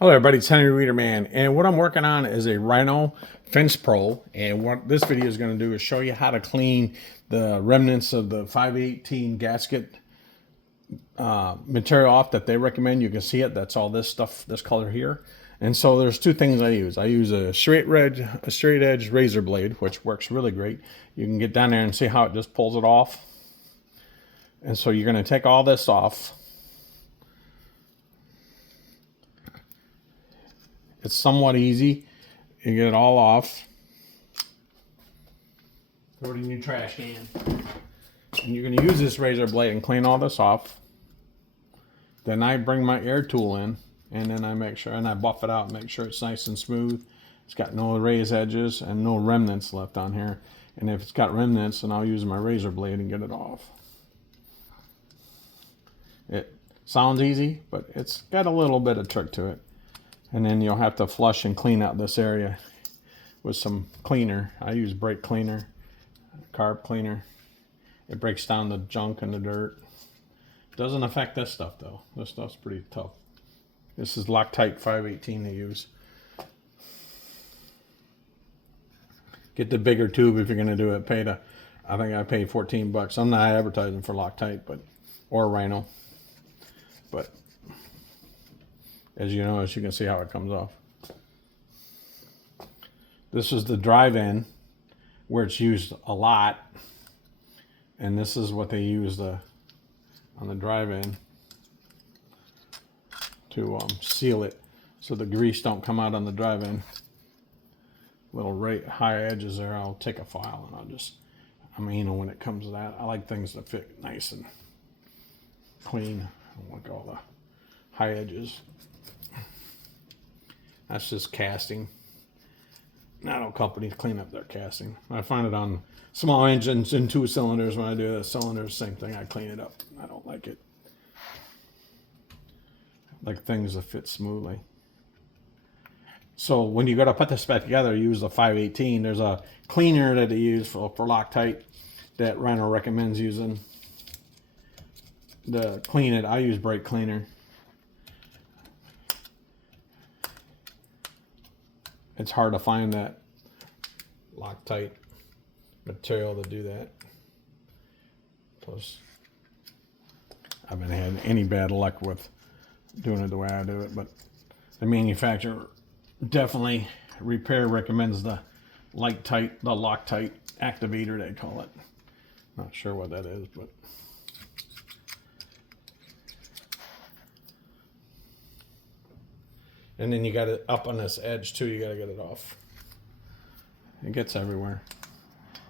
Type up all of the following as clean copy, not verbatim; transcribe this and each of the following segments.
Hello everybody, it's Henry Readerman, and what I'm working on is a Rhino Fence Pro, and what this video is going to do is show you how to clean the remnants of the 518 gasket material off that they recommend. You can see it, that's all this stuff, this color here. And so there's two things I use. I use a straight edge razor blade, which works really great. You can get down there and see how it just pulls it off. And so you're going to take all this off. It's somewhat easy. You get it all off. Throw it in your trash can. And you're going to use this razor blade and clean all this off. Then I bring my air tool in, and then I make sure, and I buff it out, make sure it's nice and smooth. It's got no raised edges and no remnants left on here. And if it's got remnants, then I'll use my razor blade and get it off. It sounds easy, but it's got a little bit of trick to it. And then you'll have to flush and clean out this area with some cleaner. I use brake cleaner, carb cleaner. It breaks down the junk and the dirt. Doesn't affect this stuff though. This stuff's pretty tough. This is Loctite 518 they use. Get the bigger tube if you're gonna do it. I think I paid 14 bucks. I'm not advertising for Loctite, or Rhino. But as you know, as you can see how it comes off. This is the drive-in where it's used a lot, and this is what they use on the drive-in to seal it so the grease don't come out on the drive-in. Little high edges there. I'll take a file and when it comes to that, I like things to fit nice and clean. I don't like all the high edges. That's just casting. Not all companies clean up their casting. I find it on small engines and 2 cylinders. When I do the cylinders, same thing. I clean it up. I don't like it. I like things that fit smoothly. So when you go to put this back together, use the 518. There's a cleaner that they use for Loctite that Rhino recommends using to clean it. I use brake cleaner. It's hard to find that Loctite material to do that. Plus, I haven't had any bad luck with doing it the way I do it, but the manufacturer definitely recommends the Loctite activator, they call it. Not sure what that is, but and then you got it up on this edge too. You got to get it off. It gets everywhere.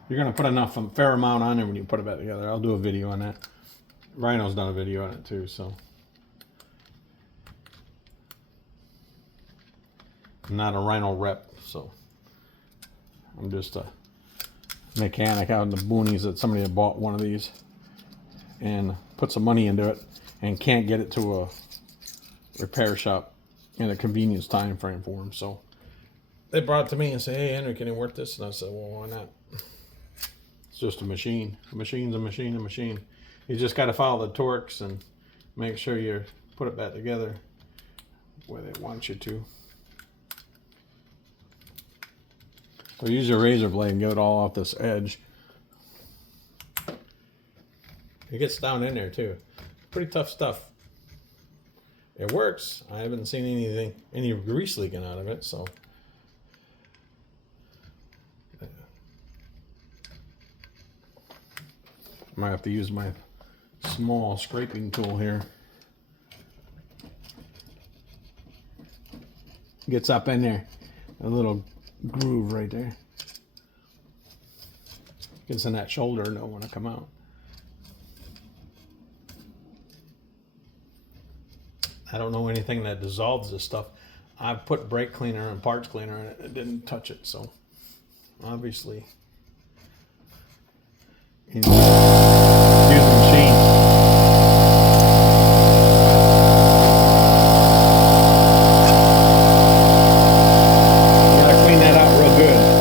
You're going to put a fair amount on there when you put it back together. I'll do a video on that. Rhino's done a video on it too, so. I'm not a Rhino rep, so. I'm just a mechanic out in the boonies that somebody had bought one of these and put some money into it and can't get it to a repair shop in a convenience time frame for them. So they brought it to me and said, "Hey Henry, can you work this?" And I said, "Well, why not? It's just a machine. A machine's a machine, a machine. You just got to follow the torques and make sure you put it back together where they want you to." So use your razor blade and get it all off this edge. It gets down in there too. Pretty tough stuff. It works. I haven't seen any grease leaking out of it, so. I might have to use my small scraping tool here. Gets up in there. A little groove right there. Gets in that shoulder and don't want to come out. I don't know anything that dissolves this stuff. I've put brake cleaner and parts cleaner in it. It didn't touch it, so obviously use the machine. You gotta clean that out real good.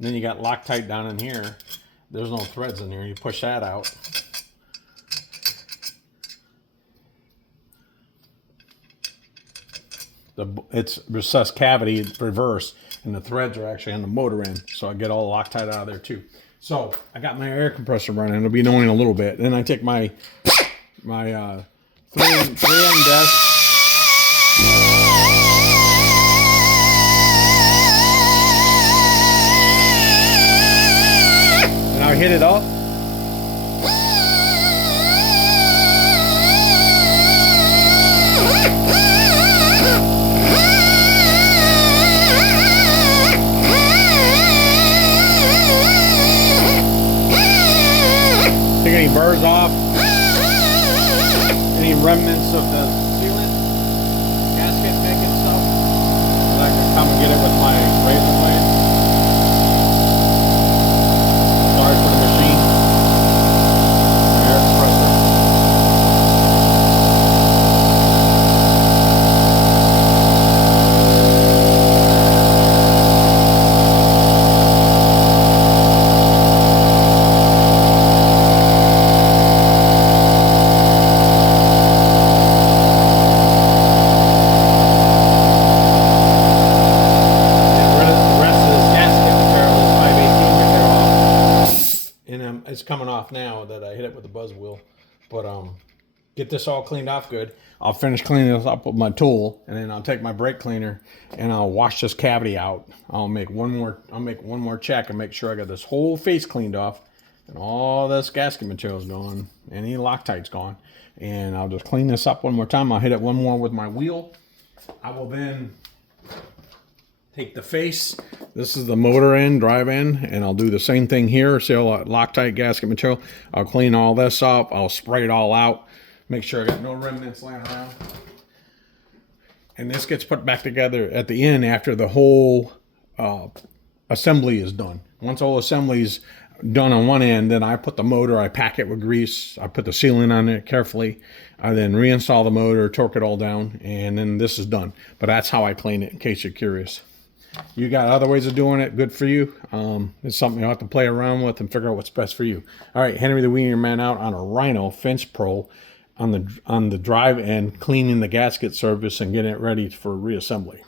And then you got Loctite down in here. there's no threads in there. You push that out. It's recessed cavity reverse, and the threads are actually on the motor end, so I get all the Loctite out of there too. So I got my air compressor running. It'll be annoying a little bit. Then I take my 3M desk. And I hit it up. Take any burrs off, any remnants of the sealant, gasket making stuff. And I can come and get it with my razor blade. Sorry for the machine. Air compressor. It's coming off now that I hit it with the buzz wheel, but get this all cleaned off good. I'll finish cleaning this up with my tool, and then I'll take my brake cleaner and I'll wash this cavity out. I'll make one more check and make sure I got this whole face cleaned off and all this gasket material's gone, any Loctite's gone, and I'll just clean this up one more time. I'll hit it one more with my wheel. I will then take the face, this is the motor end, drive end, and I'll do the same thing here. See all that Loctite gasket material. I'll clean all this up. I'll spray it all out. Make sure I got no remnants laying around. And this gets put back together at the end after the whole assembly is done. Once all assembly's done on one end, then I put the motor, I pack it with grease, I put the sealant on it carefully. I then reinstall the motor, torque it all down, and then this is done. But that's how I clean it, in case you're curious. You got other ways of doing it, good for you. It's something you'll have to play around with and figure out what's best for you. All right, Henry the Wiener Man out on a Rhino Fence Pro on the drive end, cleaning the gasket surface and getting it ready for reassembly.